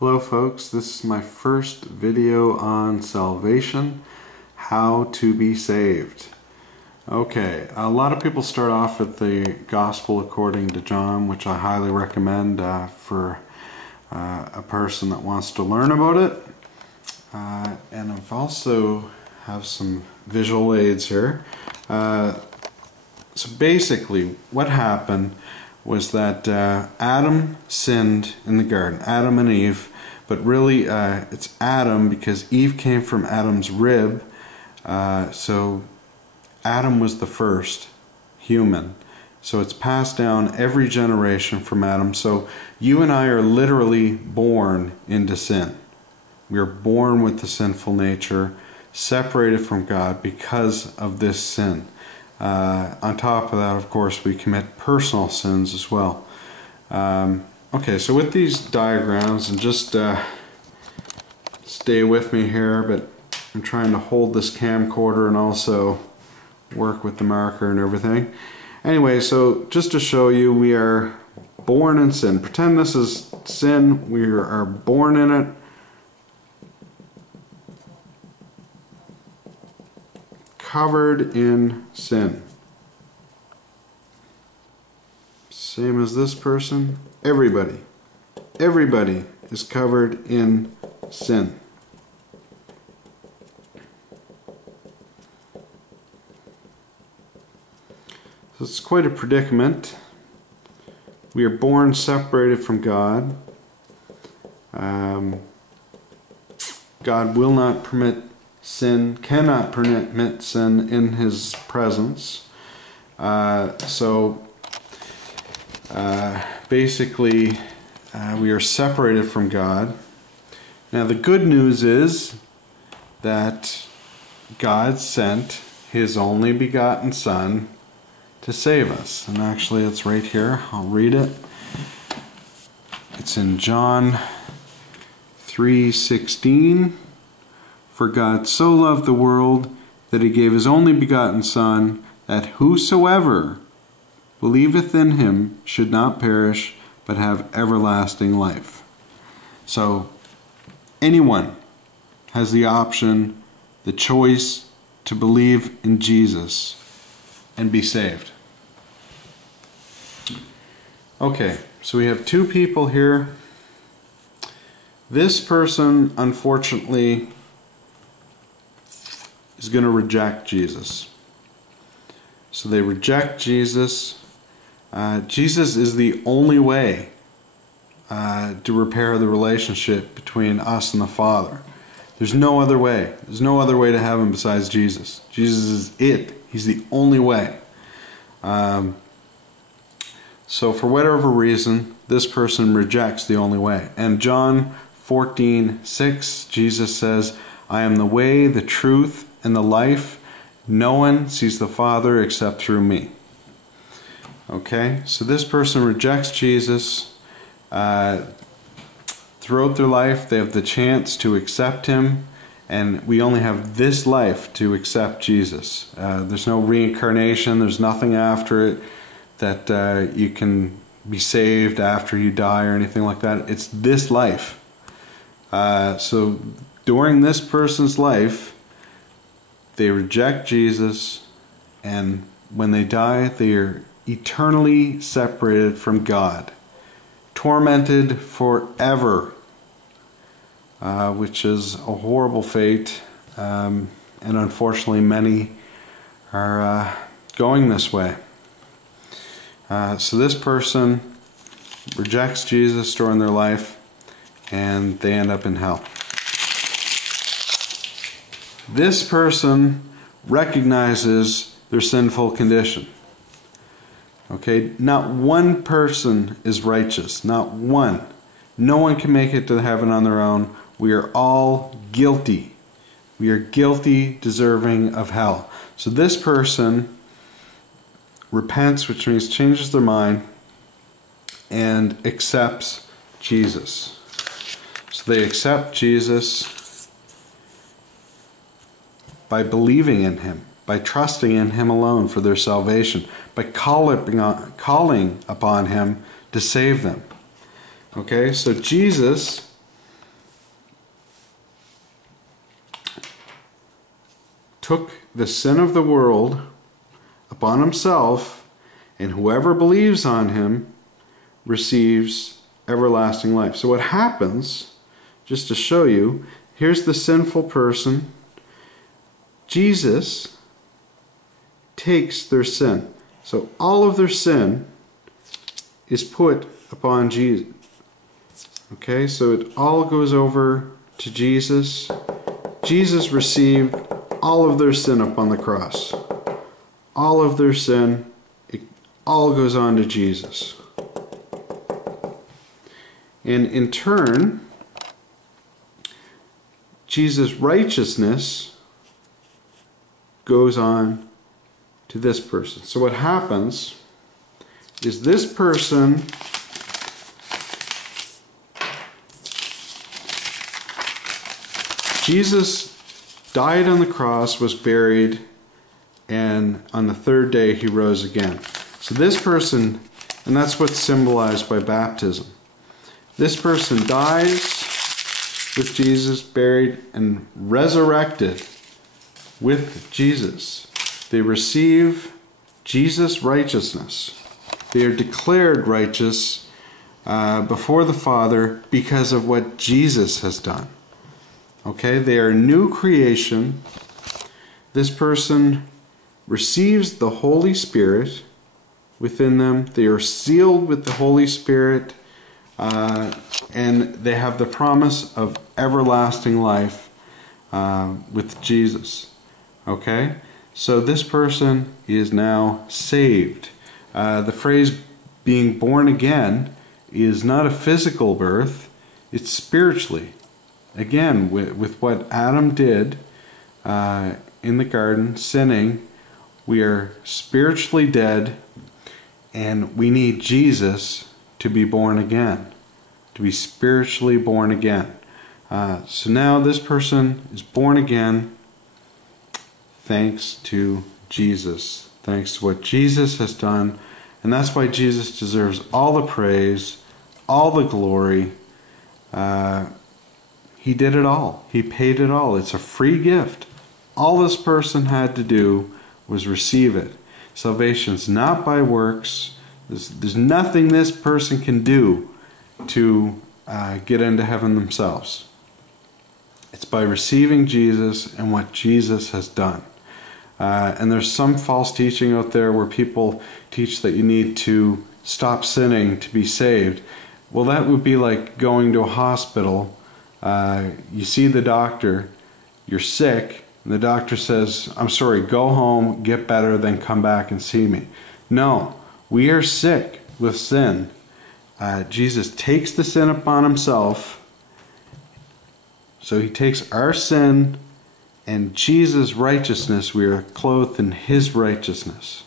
Hello folks, this is my first video on salvation, how to be saved. Okay, a lot of people start off with the Gospel according to John, which I highly recommend for a person that wants to learn about it. And I've also have some visual aids here. So basically what happened was that Adam sinned in the garden, Adam and Eve, but really it's Adam because Eve came from Adam's rib, so Adam was the first human. So it's passed down every generation from Adam. So you and I are literally born into sin. We are born with the sinful nature, separated from God because of this sin. On top of that, of course, we commit personal sins as well. Okay, so with these diagrams, and just stay with me here, but I'm trying to hold this camcorder and also work with the marker and everything. Anyway, so just to show you, we are born in sin. Pretend this is sin. We are born in it. Covered in sin. Same as this person. Everybody is covered in sin. So it's quite a predicament. We are born separated from God. God will not permit sin, cannot permit sin in His presence. Basically, we are separated from God. Now the good news is that God sent His only begotten Son to save us. And actually it's right here. I'll read it. It's in John 3:16. For God so loved the world that He gave His only begotten Son, that whosoever believeth in Him should not perish, but have everlasting life. So anyone has the option, the choice to believe in Jesus and be saved. Okay, so we have two people here. This person, unfortunately, is going to reject Jesus. So they reject Jesus. Jesus is the only way to repair the relationship between us and the Father. There's no other way. There's no other way to heaven besides Jesus. Jesus is it. He's the only way. So for whatever reason, this person rejects the only way. And John 14:6, Jesus says, I am the way, the truth, and the life. No one sees the Father except through me. Okay, so this person rejects Jesus. Throughout their life, they have the chance to accept Him, and we only have this life to accept Jesus. There's no reincarnation. There's nothing after it that you can be saved after you die or anything like that. It's this life. So during this person's life, they reject Jesus, and when they die, they are eternally separated from God, tormented forever, which is a horrible fate, and unfortunately many are going this way. So this person rejects Jesus during their life, and they end up in hell. This person recognizes their sinful condition. Okay, not one person is righteous, not one. No one can make it to heaven on their own. We are all guilty. We are guilty, deserving of hell. So this person repents, which means changes their mind, and accepts Jesus. So they accept Jesus by believing in Him, by trusting in Him alone for their salvation, by calling upon Him to save them. Okay, so Jesus took the sin of the world upon himself, and whoever believes on him receives everlasting life. So what happens, just to show you, here's the sinful person. Jesus takes their sin. So all of their sin is put upon Jesus. Okay, so it all goes over to Jesus. Jesus received all of their sin upon the cross. All of their sin, it all goes on to Jesus. And in turn, Jesus' righteousness goes on to this person. So what happens is this person Jesus died on the cross, was buried, and on the third day he rose again. So this person, and that's what's symbolized by baptism. This person dies with Jesus, buried, and resurrected with Jesus. They receive Jesus' righteousness. They are declared righteous before the Father because of what Jesus has done. Okay, they are a new creation. This person receives the Holy Spirit within them. They are sealed with the Holy Spirit, and they have the promise of everlasting life with Jesus. Okay, so this person is now saved. The phrase being born again is not a physical birth, it's spiritually. Again, with what Adam did in the garden, sinning, we are spiritually dead, and we need Jesus to be born again, to be spiritually born again. So now this person is born again thanks to Jesus, thanks to what Jesus has done, and that's why Jesus deserves all the praise, all the glory. He did it all. He paid it all. It's a free gift. All this person had to do was receive it. Salvation's not by works. There's nothing this person can do to get into heaven themselves. It's by receiving Jesus and what Jesus has done. And there's some false teaching out there where people teach that you need to stop sinning to be saved. Well, that would be like going to a hospital. You see the doctor, you're sick, and the doctor says, I'm sorry, go home, get better, then come back and see me. No, we are sick with sin. Jesus takes the sin upon himself. So he takes our sin and Jesus' righteousness. We are clothed in his righteousness.